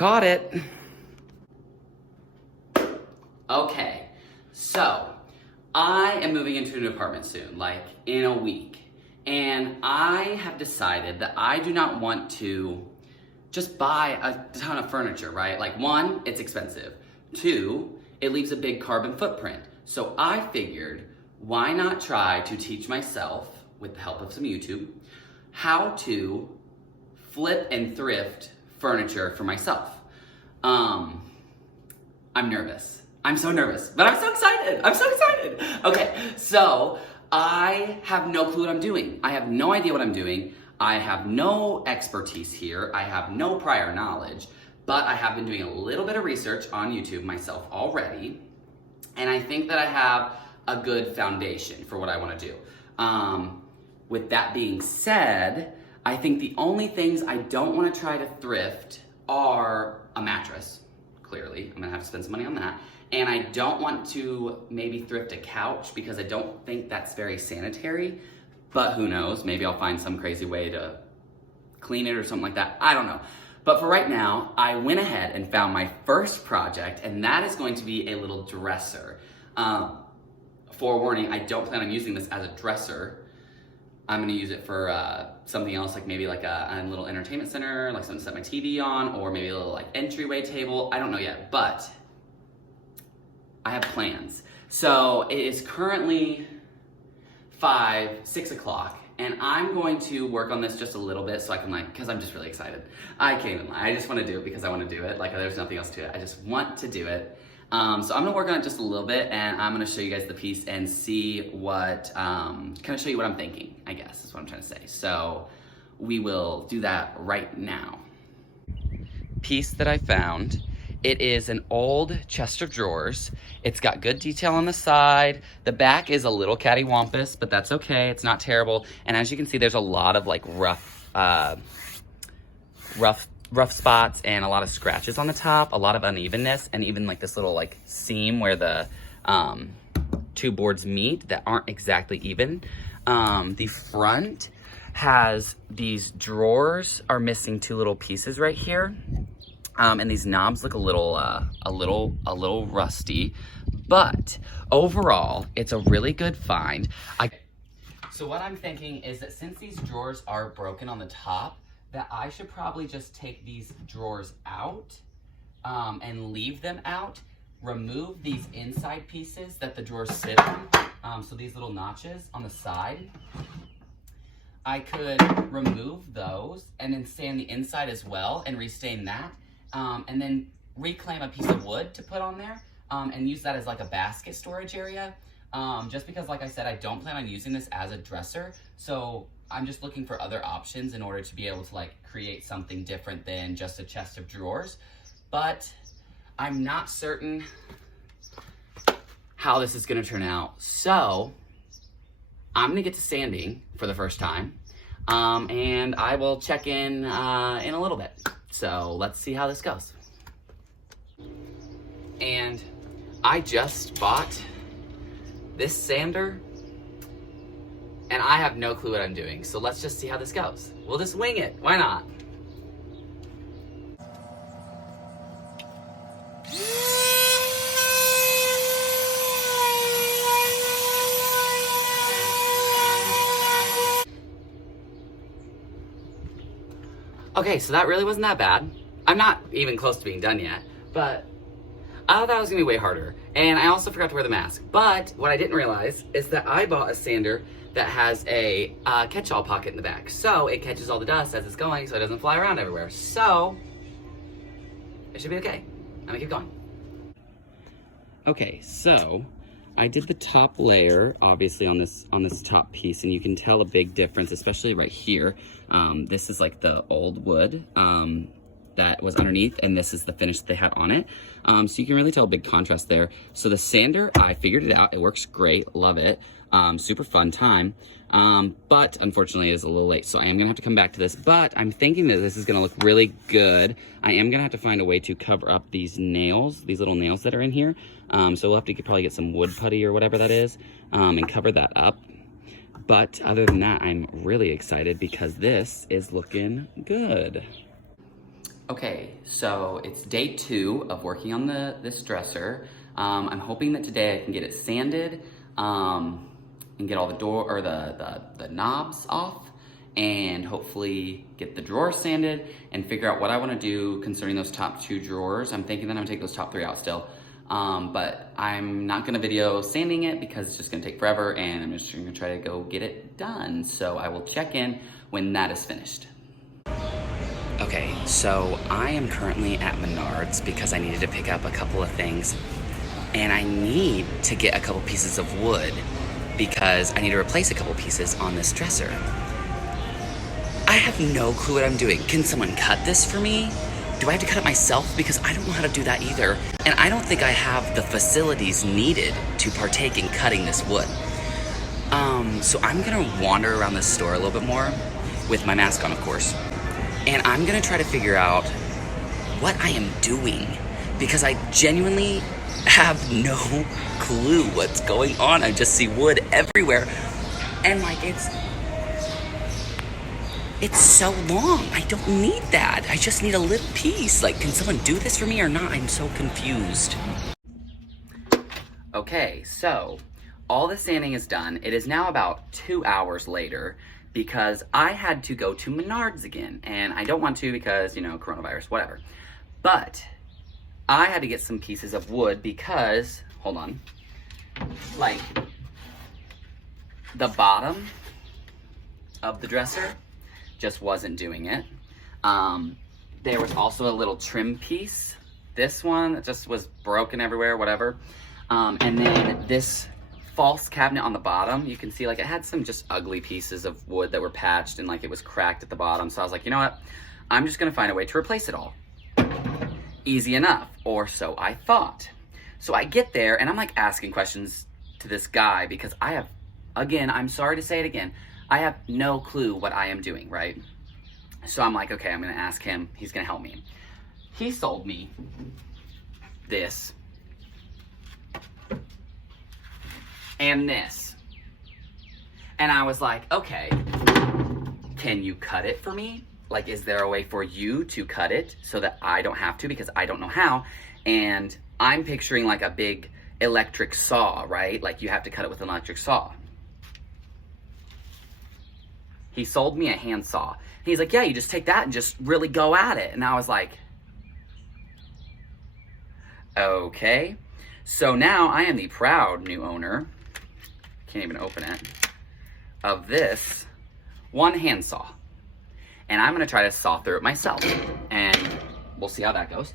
Caught it. Okay, so I am moving into a new apartment soon, like in a week. And I have decided that I do not want to just buy a ton of furniture, right? Like one, it's expensive. Two, it leaves a big carbon footprint. So I figured, why not try to teach myself, with the help of some YouTube, how to flip and thrift furniture for myself. I'm nervous. I'm so nervous, but I'm so excited. I'm so excited. Okay, so I have no clue what I'm doing. I have no idea what I'm doing. I have no expertise here. I have no prior knowledge, but I have been doing a little bit of research on YouTube myself already, and I think that I have a good foundation for what I want to do. With that being said, I think the only things I don't want to try to thrift are a mattress. Clearly, I'm gonna have to spend some money on that. And I don't want to maybe thrift a couch because I don't think that's very sanitary, but who knows, maybe I'll find some crazy way to clean it or something like that, I don't know. But for right now, I went ahead and found my first project, and that is going to be a little dresser. Forewarning, I don't plan on using this as a dresser. I'm gonna use it for something else, like maybe like a little entertainment center, like something to set my TV on, or maybe a little like entryway table. I don't know yet, but I have plans. So it is currently 6 o'clock, and I'm going to work on this just a little bit so I can because I'm just really excited. I can't even lie, I just wanna do it because I wanna do it. Like there's nothing else to it, I just want to do it. So I'm gonna work on it just a little bit, and I'm gonna show you guys the piece and see what, kind of show you what I'm thinking, I guess, is what I'm trying to say. So we will do that right now. Piece that I found. It is an old chest of drawers. It's got good detail on the side. The back is a little cattywampus, but that's okay, it's not terrible. And as you can see, there's a lot of like rough spots and a lot of scratches on the top, a lot of unevenness, and even like this little like seam where the two boards meet that aren't exactly even. The front has these drawers are missing two little pieces right here. And these knobs look a little rusty, but overall, it's a really good find. So what I'm thinking is that since these drawers are broken on the top, that I should probably just take these drawers out and leave them out, remove these inside pieces that the drawers sit on, so these little notches on the side. I could remove those and then stain the inside as well and restain that. And then reclaim a piece of wood to put on there and use that as like a basket storage area. Just because, like I said, I don't plan on using this as a dresser, so I'm just looking for other options in order to be able to like create something different than just a chest of drawers. But I'm not certain how this is gonna turn out. So I'm gonna get to sanding for the first time, and I will check in a little bit. So let's see how this goes. And I just bought this sander, and I have no clue what I'm doing. So let's just see how this goes. We'll just wing it, why not? Okay, so that really wasn't that bad. I'm not even close to being done yet, but I thought that was gonna be way harder. And I also forgot to wear the mask. But what I didn't realize is that I bought a sander that has a catch-all pocket in the back. So it catches all the dust as it's going so it doesn't fly around everywhere. So it should be okay. I'm gonna keep going. Okay, so I did the top layer, obviously, on this top piece, and you can tell a big difference, especially right here. This is like the old wood that was underneath, and this is the finish that they had on it. So you can really tell a big contrast there. So the sander, I figured it out. It works great, love it. Super fun time. But unfortunately it is a little late, so I am gonna have to come back to this, but I'm thinking that this is gonna look really good. I am gonna have to find a way to cover up these nails, these little nails that are in here. So we'll have to probably get some wood putty or whatever that is, and cover that up. But other than that, I'm really excited because this is looking good. Okay, so it's day 2 of working on this dresser. I'm hoping that today I can get it sanded and get all the the knobs off, and hopefully get the drawers sanded and figure out what I want to do concerning those top 2 drawers. I'm thinking that I'm gonna take those top 3 out still, but I'm not gonna video sanding it because it's just gonna take forever, and I'm just gonna try to go get it done. So I will check in when that is finished. Okay, so I am currently at Menards because I needed to pick up a couple of things, and I need to get a couple pieces of wood because I need to replace a couple pieces on this dresser. I have no clue what I'm doing. Can someone cut this for me? Do I have to cut it myself? Because I don't know how to do that either, and I don't think I have the facilities needed to partake in cutting this wood. So I'm gonna wander around this store a little bit more with my mask on, of course. And I'm gonna try to figure out what I am doing because I genuinely have no clue what's going on. I just see wood everywhere. And like, it's so long. I don't need that. I just need a little piece. Like, can someone do this for me or not? I'm so confused. Okay, so all the sanding is done. It is now about 2 hours later, because I had to go to Menards again, and I don't want to because, you know, coronavirus, whatever. But I had to get some pieces of wood because, hold on, like the bottom of the dresser just wasn't doing it. There was also a little trim piece. This one that just was broken everywhere, whatever. And then this false cabinet on the bottom, you can see like it had some just ugly pieces of wood that were patched and like it was cracked at the bottom. So I was like, you know what? I'm just gonna find a way to replace it all. Easy enough, or so I thought. So I get there and I'm like asking questions to this guy because I have, again, I'm sorry to say it again, I have no clue what I am doing, right? So I'm like, okay, I'm gonna ask him, he's gonna help me. He sold me this and this. And I was like, okay, can you cut it for me? Like, is there a way for you to cut it so that I don't have to, because I don't know how? And I'm picturing like a big electric saw, right? Like you have to cut it with an electric saw. He sold me a handsaw. He's like, yeah, you just take that and just really go at it. And I was like, okay. So now I am the proud new owner, can't even open it, of this one handsaw. And I'm gonna try to saw through it myself, and we'll see how that goes.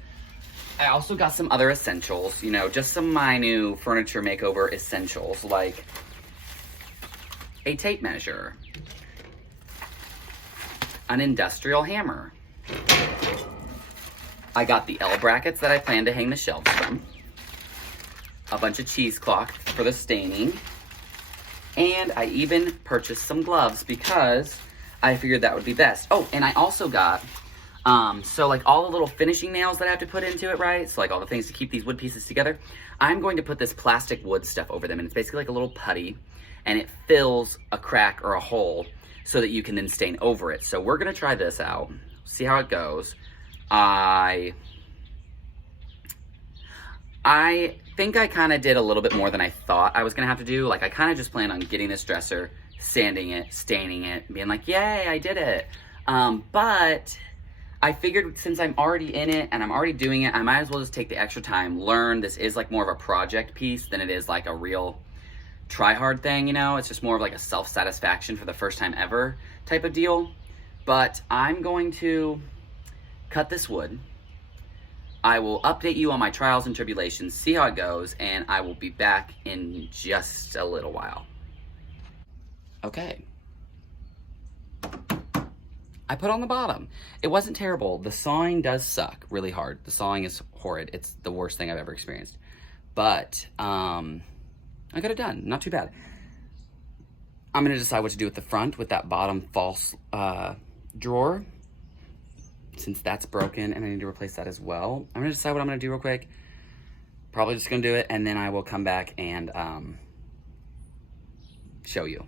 I also got some other essentials, you know, just some of my new furniture makeover essentials, like a tape measure, an industrial hammer. I got the L brackets that I plan to hang the shelves from, a bunch of cheesecloth for the staining, and I even purchased some gloves because I figured that would be best. Oh, and I also got, so like all the little finishing nails that I have to put into it, right? So like all the things to keep these wood pieces together, I'm going to put this plastic wood stuff over them, and it's basically like a little putty, and it fills a crack or a hole so that you can then stain over it. So we're gonna try this out, see how it goes. I think I kind of did a little bit more than I thought I was gonna have to do. Like I kind of just planned on getting this dresser, sanding it, staining it, being like, yay, I did it. But I figured since I'm already in it and I'm already doing it, I might as well just take the extra time, learn. This is like more of a project piece than it is like a real try hard thing, you know? It's just more of like a self-satisfaction for the first time ever type of deal. But I'm going to cut this wood. I will update you on my trials and tribulations, see how it goes, and I will be back in just a little while. Okay. I put on the bottom. It wasn't terrible. The sawing does suck really hard. The sawing is horrid. It's the worst thing I've ever experienced. But I got it done. Not too bad. I'm gonna decide what to do with the front with that bottom false drawer, since that's broken and I need to replace that as well. I'm gonna decide what I'm gonna do real quick. Probably just gonna do it, and then I will come back and show you.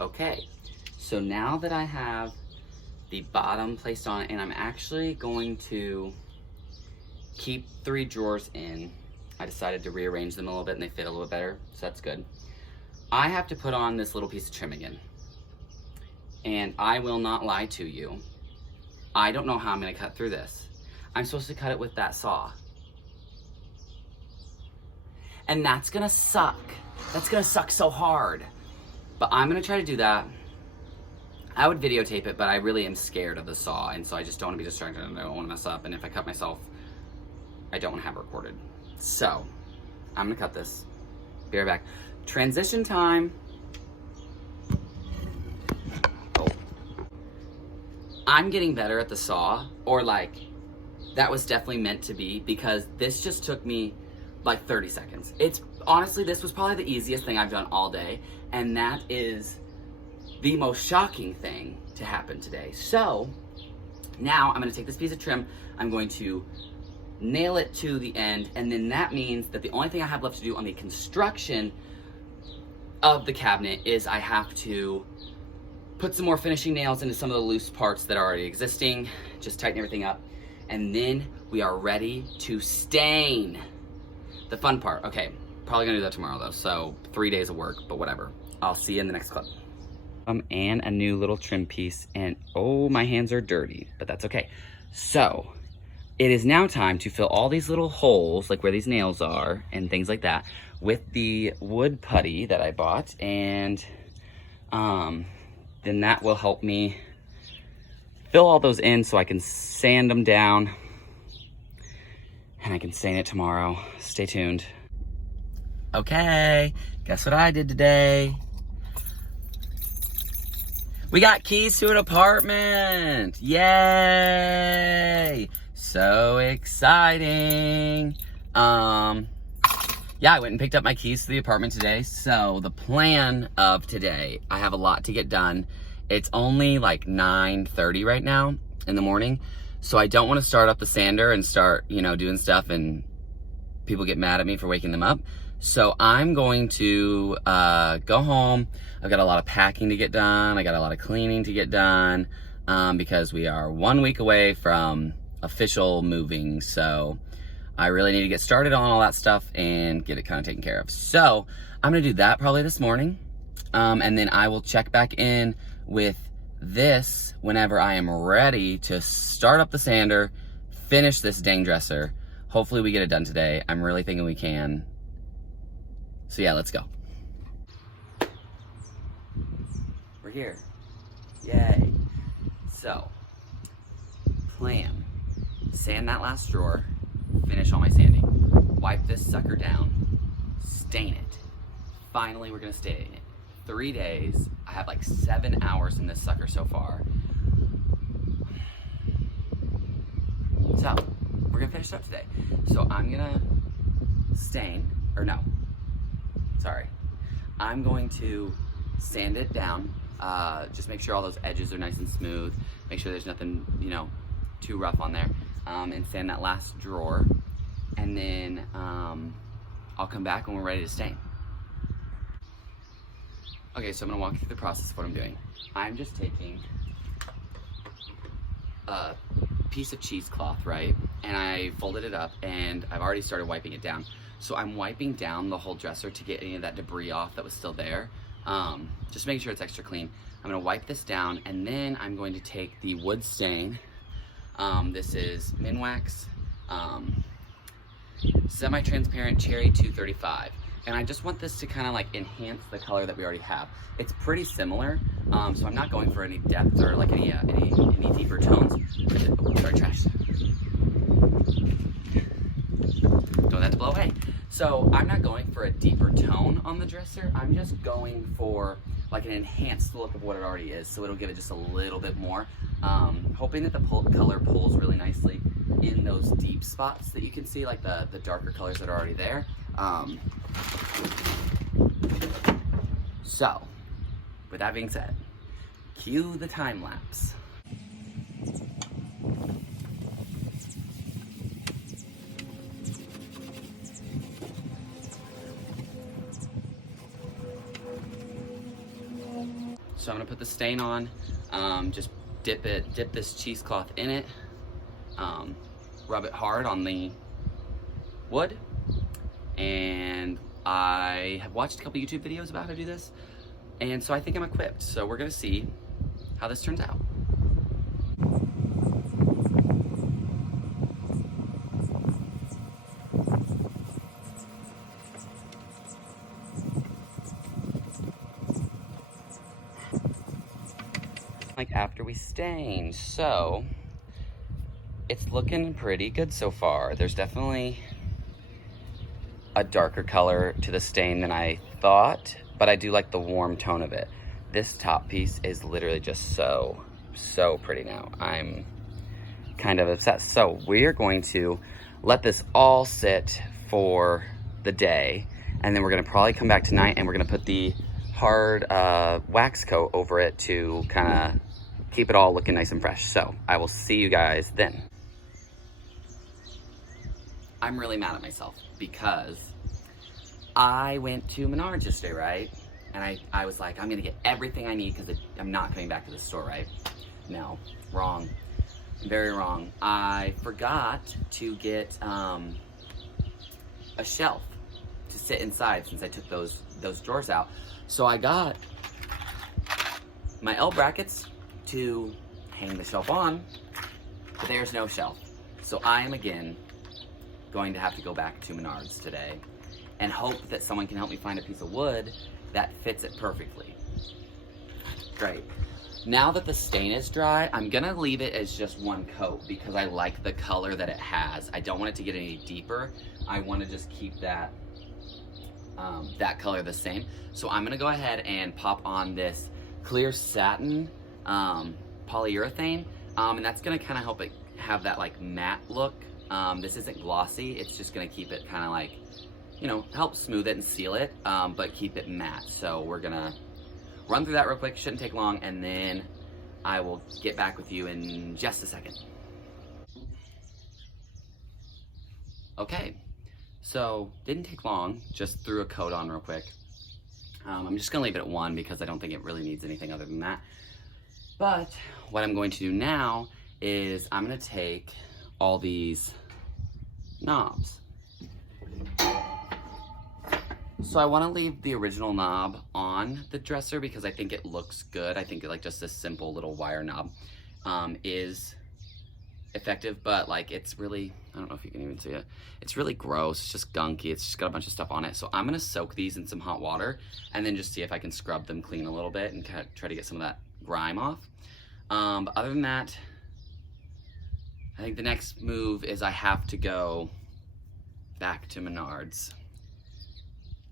Okay, so now that I have the bottom placed on, and I'm actually going to keep 3 drawers in. I decided to rearrange them a little bit and they fit a little bit better, so that's good. I have to put on this little piece of trim again. And I will not lie to you. I don't know how I'm gonna cut through this. I'm supposed to cut it with that saw. And that's gonna suck. That's gonna suck so hard. But I'm gonna try to do that. I would videotape it, but I really am scared of the saw, and so I just don't wanna be distracted and I don't wanna mess up, and if I cut myself, I don't wanna have it recorded. So, I'm gonna cut this. Be right back. Transition time. Oh. I'm getting better at the saw, or like, that was definitely meant to be, because this just took me like 30 seconds. It's, honestly, this was probably the easiest thing I've done all day, and that is the most shocking thing to happen today. So, now I'm gonna take this piece of trim, I'm going to nail it to the end, and then that means that the only thing I have left to do on the construction of the cabinet is I have to put some more finishing nails into some of the loose parts that are already existing, just tighten everything up, and then we are ready to stain. The fun part. Okay, probably gonna do that tomorrow though, so 3 days of work, but whatever. I'll see you in the next clip. And a new little trim piece, and oh, my hands are dirty, but that's okay. So, it is now time to fill all these little holes, like where these nails are, and things like that, with the wood putty that I bought, and then that will help me fill all those in so I can sand them down, and I can stain it tomorrow. Stay tuned. Okay, guess what I did today? We got keys to an apartment! Yay! So exciting! Yeah, I went and picked up my keys to the apartment today. So the plan of today, I have a lot to get done. It's only like 9:30 right now in the morning. So I don't want to start up the sander and start, you know, doing stuff and people get mad at me for waking them up. So I'm going to go home. I've got a lot of packing to get done. I got a lot of cleaning to get done because we are 1 week away from official moving. So I really need to get started on all that stuff and get it kind of taken care of. So I'm gonna do that probably this morning. And then I will check back in with this whenever I am ready to start up the sander, finish this dang dresser. Hopefully we get it done today. I'm really thinking we can. So yeah, let's go. We're here. Yay. So, plan. Sand that last drawer, finish all my sanding. Wipe this sucker down, stain it. Finally, we're gonna stain it. 3 days. I have like 7 hours in this sucker so far. So, we're gonna finish it up today. So I'm gonna stain, or no, sorry. I'm going to sand it down, just make sure all those edges are nice and smooth, make sure there's nothing, you know, too rough on there, and sand that last drawer, and then I'll come back when we're ready to stain. Okay, so I'm gonna walk you through the process of what I'm doing. I'm just taking a piece of cheesecloth, right? And I folded it up and I've already started wiping it down. So I'm wiping down the whole dresser to get any of that debris off that was still there. Just making sure it's extra clean. I'm gonna wipe this down and then I'm going to take the wood stain. This is Minwax semi-transparent cherry 235. And I just want this to kind of like enhance the color that we already have. It's pretty similar, so I'm not going for any depth or like any deeper tones. Oh, sorry, trash. Don't want that to blow away. So I'm not going for a deeper tone on the dresser. I'm just going for like an enhanced look of what it already is, so it'll give it just a little bit more. Hoping that the color pulls really nicely in those deep spots that you can see, like the darker colors that are already there. So, with that being said, cue the time lapse. So I'm gonna put the stain on, just dip this cheesecloth in it, rub it hard on the wood, and I have watched a couple YouTube videos about how to do this, and so I think I'm equipped. So we're gonna see how this turns out. Like after we stained, so it's looking pretty good so far. There's definitely a darker color to the stain than I thought, but I do like the warm tone of it. This top piece is literally just so pretty now. I'm kind of obsessed. So we're going to let this all sit for the day, and then we're gonna probably come back tonight and we're gonna put the hard wax coat over it to kind of keep it all looking nice and fresh. So I will see you guys then. I'm really mad at myself because I went to Menards yesterday, right? And I was like, I'm gonna get everything I need because I'm not coming back to the store, right? No, wrong, very wrong. I forgot to get a shelf to sit inside since I took those drawers out. So I got my L brackets to hang the shelf on, but there's no shelf. So I am again going to have to go back to Menards today and hope that someone can help me find a piece of wood that fits it perfectly. Great. Now that the stain is dry, I'm gonna leave it as just one coat because I like the color that it has. I don't want it to get any deeper. I want to just keep that that color the same. So I'm gonna go ahead and pop on this clear satin polyurethane, and that's gonna kind of help it have that like matte look. This isn't glossy, it's just gonna keep it kind of like, you know, help smooth it and seal it, but keep it matte. So we're gonna run through that real quick, shouldn't take long, and then I will get back with you in just a second. Okay, so didn't take long, just threw a coat on real quick. I'm just gonna leave it at 1 because I don't think it really needs anything other than that. But what I'm going to do now is I'm gonna take all these knobs. So I wanna leave the original knob on the dresser because I think it looks good. I think like just this simple little wire knob is effective, but like it's really, I don't know if you can even see it. It's really gross, it's just gunky. It's just got a bunch of stuff on it. So I'm gonna soak these in some hot water and then just see if I can scrub them clean a little bit and kind of try to get some of that grime off. But other than that, I think the next move is I have to go back to Menards.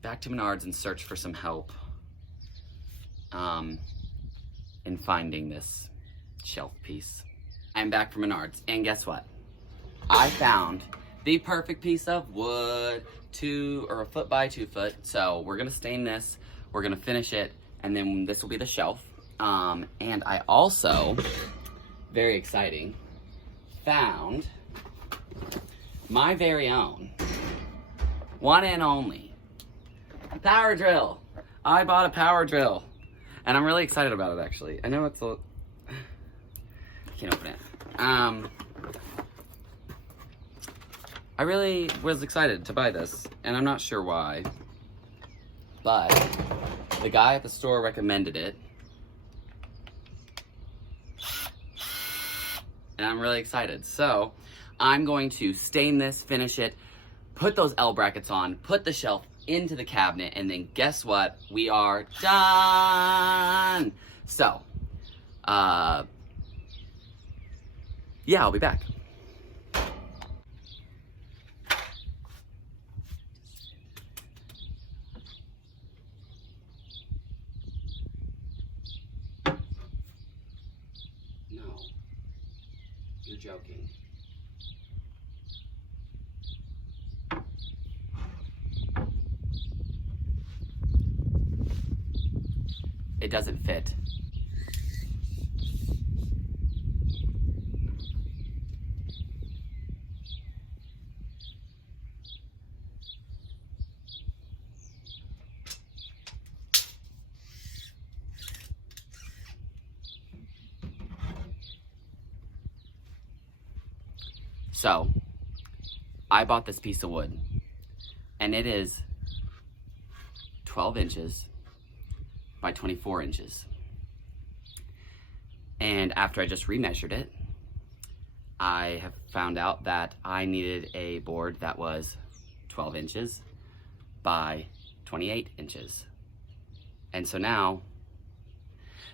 Back to Menards and search for some help in finding this shelf piece. I'm back from Menards, and guess what? I found the perfect piece of wood, 1 foot by 2 foot. So we're gonna stain this, we're gonna finish it, and then this will be the shelf. And I also, very exciting, found my very own, one and only, power drill. I bought a power drill, and I'm really excited about it actually. I know it's a, I can't open it. I really was excited to buy this, and I'm not sure why, but the guy at the store recommended it, and I'm really excited. So I'm going to stain this, finish it, put those L brackets on, put the shelf into the cabinet, and then guess what? We are done. So, yeah, I'll be back. No, you're joking. It doesn't fit. So, I bought this piece of wood, and it is 12 inches by 24 inches. And after I just remeasured it, I have found out that I needed a board that was 12 inches by 28 inches. And so now,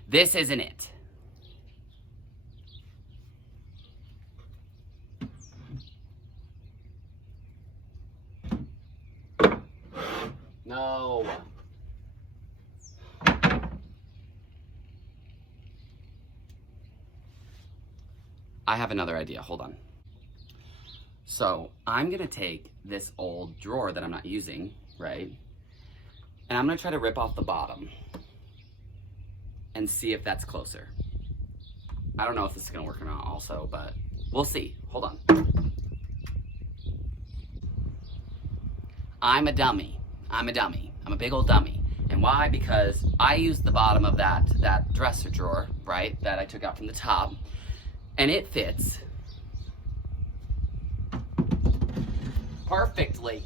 this isn't it. No. I have another idea, hold on. So I'm gonna take this old drawer that I'm not using, right? And I'm gonna try to rip off the bottom and see if that's closer. I don't know if this is gonna work or not also, but we'll see, hold on. I'm a dummy. I'm a big old dummy. And why? Because I used the bottom of that dresser drawer, right, that I took out from the top, and it fits perfectly.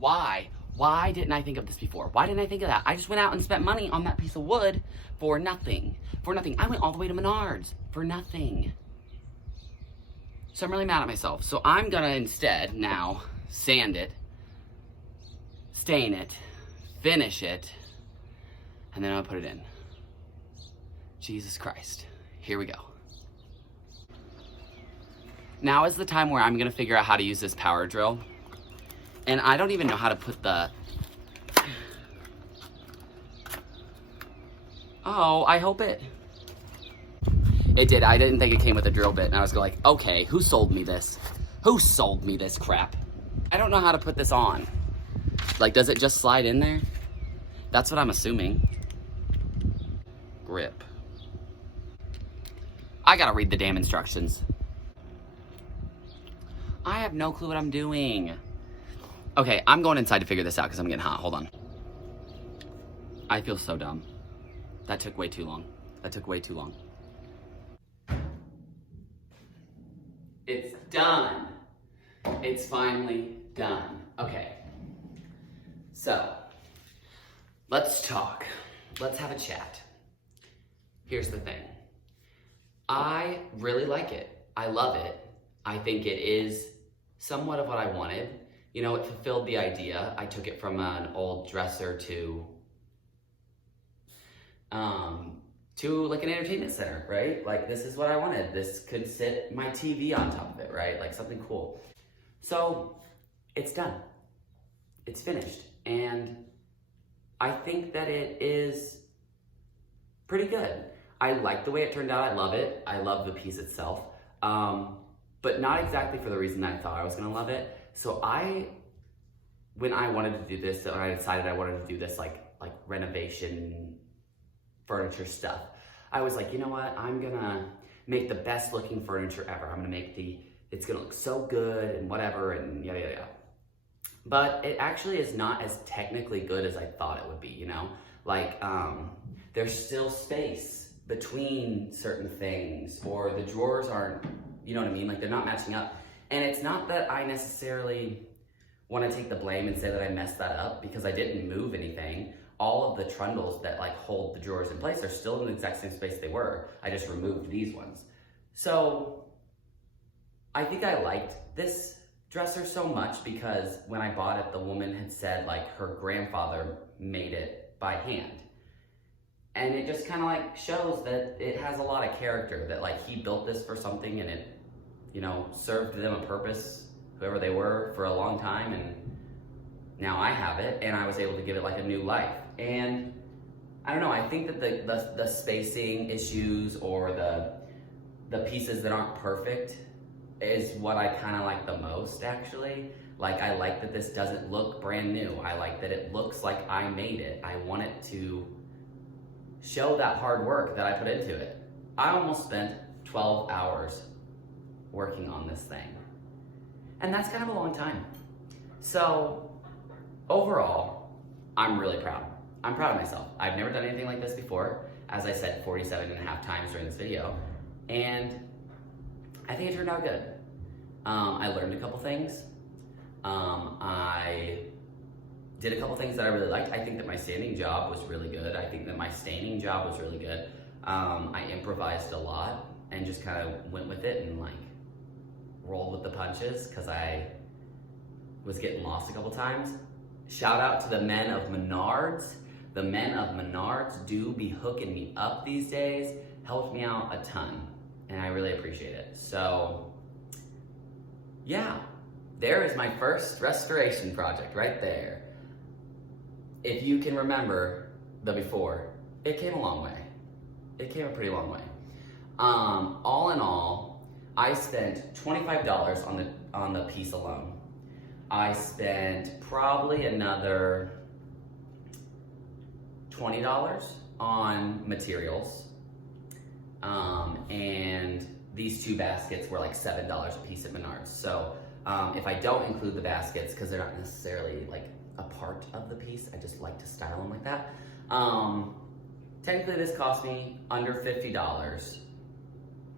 Why? Why didn't I think of this before? Why didn't I think of that? I just went out and spent money on that piece of wood for nothing. I went all the way to Menards for nothing. So I'm really mad at myself. So I'm gonna instead now sand it, stain it, finish it, and then I'll put it in. Jesus Christ. Here we go. Now is the time where I'm gonna figure out how to use this power drill. And I don't even know how to put the... Oh, I hope it did. I didn't think it came with a drill bit. And I was like, okay, who sold me this? Who sold me this crap? I don't know how to put this on. Like, does it just slide in there? That's what I'm assuming. Grip. I gotta read the damn instructions. I have no clue what I'm doing. Okay, I'm going inside to figure this out because I'm getting hot. Hold on. I feel so dumb. That took way too long. It's done. It's finally done. Okay. So, let's talk. Let's have a chat. Here's the thing. I really like it. I love it. I think it is somewhat of what I wanted. You know, it fulfilled the idea. I took it from an old dresser to like an entertainment center, right? Like, this is what I wanted. This could sit my TV on top of it, right? Like something cool. So it's done. It's finished. And I think that it is pretty good. I like the way it turned out. I love it. I love the piece itself. But not exactly for the reason that I thought I was gonna love it. So when I wanted to do this, when I decided I wanted to do this like renovation furniture stuff, I was like, you know what? I'm gonna make the best looking furniture ever. I'm gonna make it's gonna look so good and whatever and yada, yada, yada. But it actually is not as technically good as I thought it would be, you know? Like, there's still space between certain things, or the drawers aren't, you know what I mean? Like, they're not matching up. And it's not that I necessarily want to take the blame and say that I messed that up, because I didn't move anything. All of the trundles that like hold the drawers in place are still in the exact same space they were. I just removed these ones. So I think I liked this dresser so much because when I bought it, the woman had said like her grandfather made it by hand. And it just kind of like shows that it has a lot of character, that like he built this for something and it, you know, served them a purpose, whoever they were, for a long time, and now I have it and I was able to give it like a new life. And I don't know, I think that the spacing issues or the pieces that aren't perfect is what I kind of like the most, actually. Like, I like that this doesn't look brand new. I like that it looks like I made it. I want it to show that hard work that I put into it. I almost spent 12 hours working on this thing. And that's kind of a long time. So, overall, I'm really proud. I'm proud of myself. I've never done anything like this before, as I said 47 and a half times during this video. And I think it turned out good. I learned a couple things. I did a couple things that I really liked. I think that my sanding job was really good. I think that my staining job was really good. I improvised a lot and just kind of went with it and like rolled with the punches because I was getting lost a couple times. Shout out to the men of Menards. The men of Menards do be hooking me up these days. Helped me out a ton, and I really appreciate it. So, yeah, there is my first restoration project right there. If you can remember the before, it came a long way. It came a pretty long way. All in all, I spent $25 on the piece alone. I spent probably another $20 on materials. And these two baskets were like $7 a piece at Menards. So if I don't include the baskets, because they're not necessarily like a part of the piece, I just like to style them like that. Technically this cost me under $50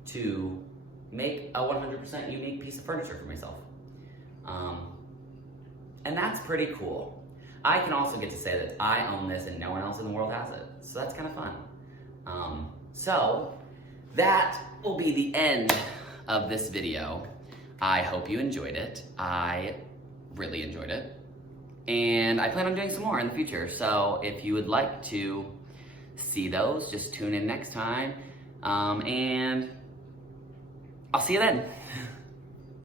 to make a 100% unique piece of furniture for myself. And that's pretty cool. I can also get to say that I own this and no one else in the world has it. So that's kind of fun. So that will be the end of this video. I hope you enjoyed it. I really enjoyed it. And I plan on doing some more in the future. So if you would like to see those, just tune in next time. And I'll see you then.